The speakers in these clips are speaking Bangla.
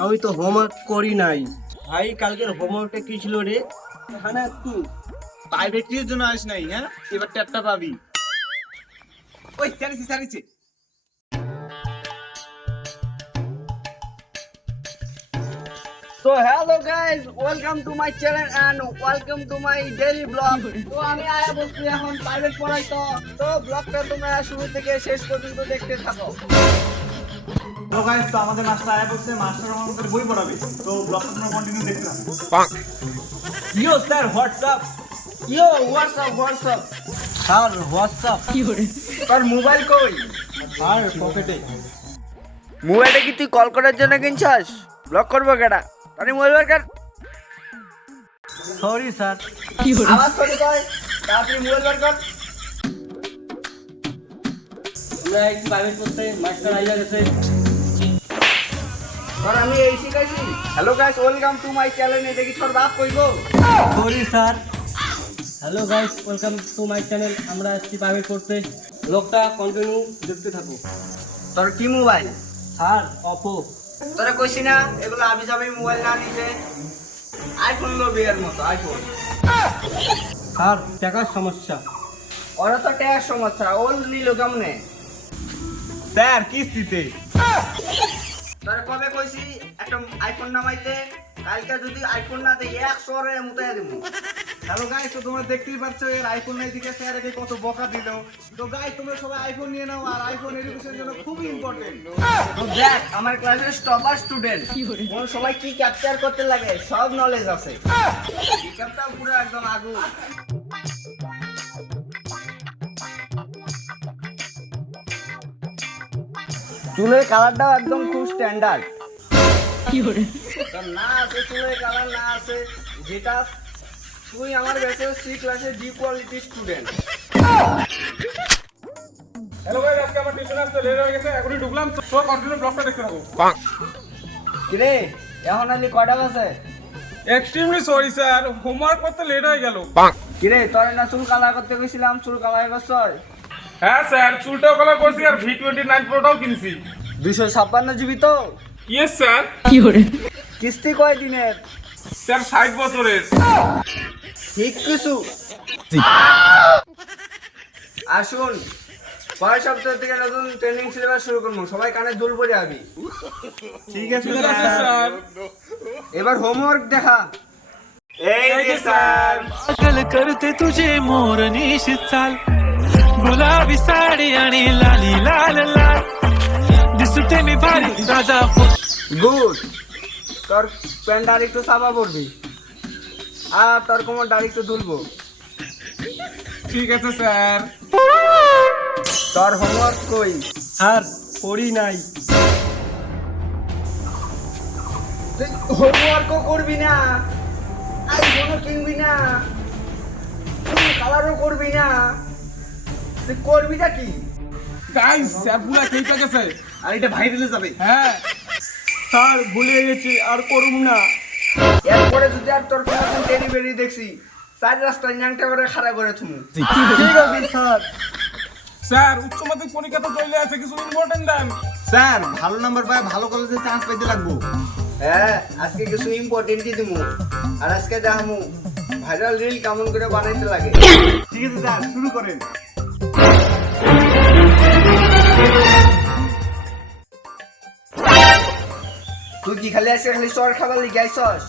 আমি তো হোমওয়ার্ক করি নাই। ভাই কালকের হোমওয়ার্কটা কি ছিল রে? হ্যাঁ না তুই প্রাইভেটের জন্য আসিস নাই, হ্যাঁ? এবার ট্যাপটা পাবি। ওই সারিছে। So hello guys, welcome to my channel and welcome to my daily vlog. তো আমি আয়া বলছি এখন প্রাইভেট পড়াই তো ব্লগটা তোমরা শুরু থেকে শেষ পর্যন্ত দেখতে থাকো। তো গাইস, তো আমাদের মাস্টার আয়া বলছে মাস্টার আমাদের বই পড়াবে। তো ব্লগটা তোমরা কন্টিনিউ দেখতে থাকো। Yo sir, what's up? Yo, what's up? Sir, what's up? তোর মোবাইল কই? আর পকেটে। মোবাইলটা কি তুই কল করার জন্য কিনছস? ব্লক করবো কেডা? তানি মোবাইল বের কর। Sorry sir. আওয়াজ করে কই? তাড়াতাড়ি মোবাইল বের কর। আমরা এক প্রাইভেট পড়তে মাস্টার আইয়া গেছে। আর আমি এই শিখাইছি। Hello guys, welcome to my channel. এটা কি তোর বাপ কইবো? Sorry sir. Hello guys, welcome to my channel. আমরা আসছি প্রাইভেট পড়তে। লোকটা কন্টিনিউ দেখতে থাকো। তোর কি মোবাইল? Sir, Oppo. তোরা কইছি না এগুলো আবি যাবি মোবাইল না নিতে। আইফোন লো বিয়ের মতো আইফোন। স্যার, টাকার সমস্যা। ওরা তো টাকার সমস্যা, ওল নিল কেমনে? স্যার কিস্তিতে। তোরা কবে কইছি একটা আইফোন নামাইতে? কালকে যদি আইফোন না দেই 100 রে মুতায়া দেবো। হ্যালো গাইস, তো তোমরা দেখতেই পাচ্ছ এর আইফোন নাই দিকে স্যার একে কত বকা দিল। তো গাইস, তোমরা সবাই আইফোন নিয়ে নাও, আর আইফোন এডুকেশনের জন্য খুবই ইম্পর্টেন্ট। তো দেখ আমার ক্লাসের টপার স্টুডেন্ট কোন সময় কি ক্যাপচার করতে লাগে সব নলেজ আছে। পিকআপটা পুরো একদম আগুন। চুলের কালারটাও একদম খুব স্ট্যান্ডার্ড। না আছে চুলের কালার, না আছে যেটা তুই আমার ব্যাচের সি ক্লাসের D quality student. Hello guys, আজকে আমার টিউশন আসতে লেট হয়ে গেছে, এখনই ঢুকলাম। তো কন্টিনিউ ব্লগটা দেখতে থাকো। কিরে এখন আলি কয়টা বাজে? এক্সট্রিমলি সরি স্যার, হোমওয়ার্ক করতে লেট হয়ে গেল। কিরে তোর না চুল কালার করতে গেছিলাম, চুল কালার করছর? হ্যাঁ স্যার, চুলটাও কালার করছি আর V29 প্রোটাও কিনছি। 256 জিবি তো? Yes sir. কিস্তি কয় দিনের? স্যার 60 বছরের। ঠিক কিছু আসুন, পরের সপ্তাহ থেকে নতুন ট্রেনিং সিলেবাস শুরু করবো, সবাই কানে দুল পরে আবি। ঠিক আছে স্যার। এবার হোমওয়ার্ক দেখা। এই যে স্যার। पागल करते तुझे मोरनीश चाल गुलाबी साडी आणि लाली लाल लाल दिसते मी भारी राजा গুড। তোর প্যান্ট আর একটু চাপা পড়বি আর তোর কোমরটা আর একটু দুলবো। ঠিক আছে স্যার। তোর হোমওয়ার্ক কই? স্যার পড়ি নাই। তুই হোমওয়ার্কও করবি না, আইফোনও কিনবি না, চুল কালারও করবি না, তুই করবিটা কি? গাইস, স্যার পুরা কেইটা গেছে। আর এটা ভাইরালে যাবে। হ্যাঁ স্যার, ভুলে গেছি, আর করব না। এরপরে যদি আর তোর কোনো ডেলিভারি দেখছি, চার রাস্তায় ন্যাংটা করে খাড়া করে থুমু। ঠিক আছে স্যার। স্যার উচ্চ মাধ্যমিক পরীক্ষা তো চলে আছে, কিছু ইম্পর্টেন্ট দেন। স্যার ভালো নাম্বার পায় ভালো কলেজে চান্স পাইতে লাগবো। হ্যাঁ, আজকে কিছু ইম্পর্টেন্টই দিমু, আর আজকে দেখামু ভাইরাল রিল কেমন করে বানাইতে লাগে। ঠিক আছে স্যার, শুরু করেন। তুই কি খালি আজকে খালি চর খাবার লিগে আইছস?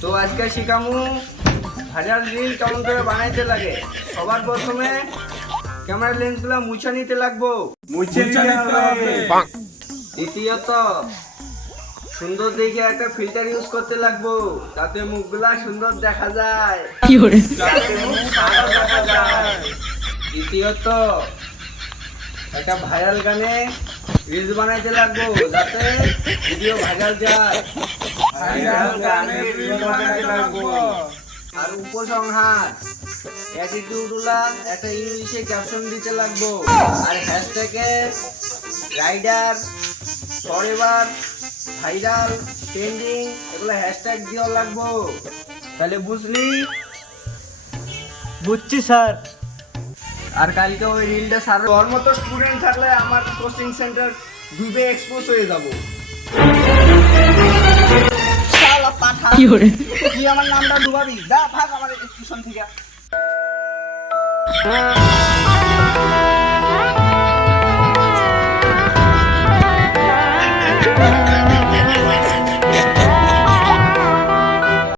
তো আজকে শিখামু ভাইরাল রিল কেমন করে বানাইতে লাগে। সবার প্রথমে ক্যামেরা লেন্সগুলো মুছে নিতে লাগবো। মুছে নিতে হবে। দ্বিতীয়ত সুন্দর দেখে একটা ফিল্টার ইউজ করতে লাগবো, যাতে মুখগুলা সুন্দর দেখা যায়, যাতে মুখ সাদা দেখা যায়। তৃতীয়ত একটা ভাইরাল গানে রিলস বানাইতে লাগবো, যাতে ভিডিও ভাইরাল যায়। ভাইরাল গানে রিল বানাতে লাগবো। আর উপসংহার অ্যাটিটিউডগুলা একটা ইংলিশে ক্যাপশন দিতে লাগবো, আর হ্যাশট্যাগে রাইডার, ফরএভার, ভাইরাল, ট্রেন্ডিং এগুলো হ্যাশট্যাগ দেওয়া লাগবো। তাহলে বুঝলি? বুঝছি স্যার। আর কালকে ওই রিলটা স্যার তোর মতো স্টুডেন্ট থাকলে আমার কোচিং সেন্টার ডুবে এক্সপোজ হয়ে যাবো। শালা পাঠা তুই আমার নামটা ডুবাবি, যা ভাগ আমার টিউশন থেকে।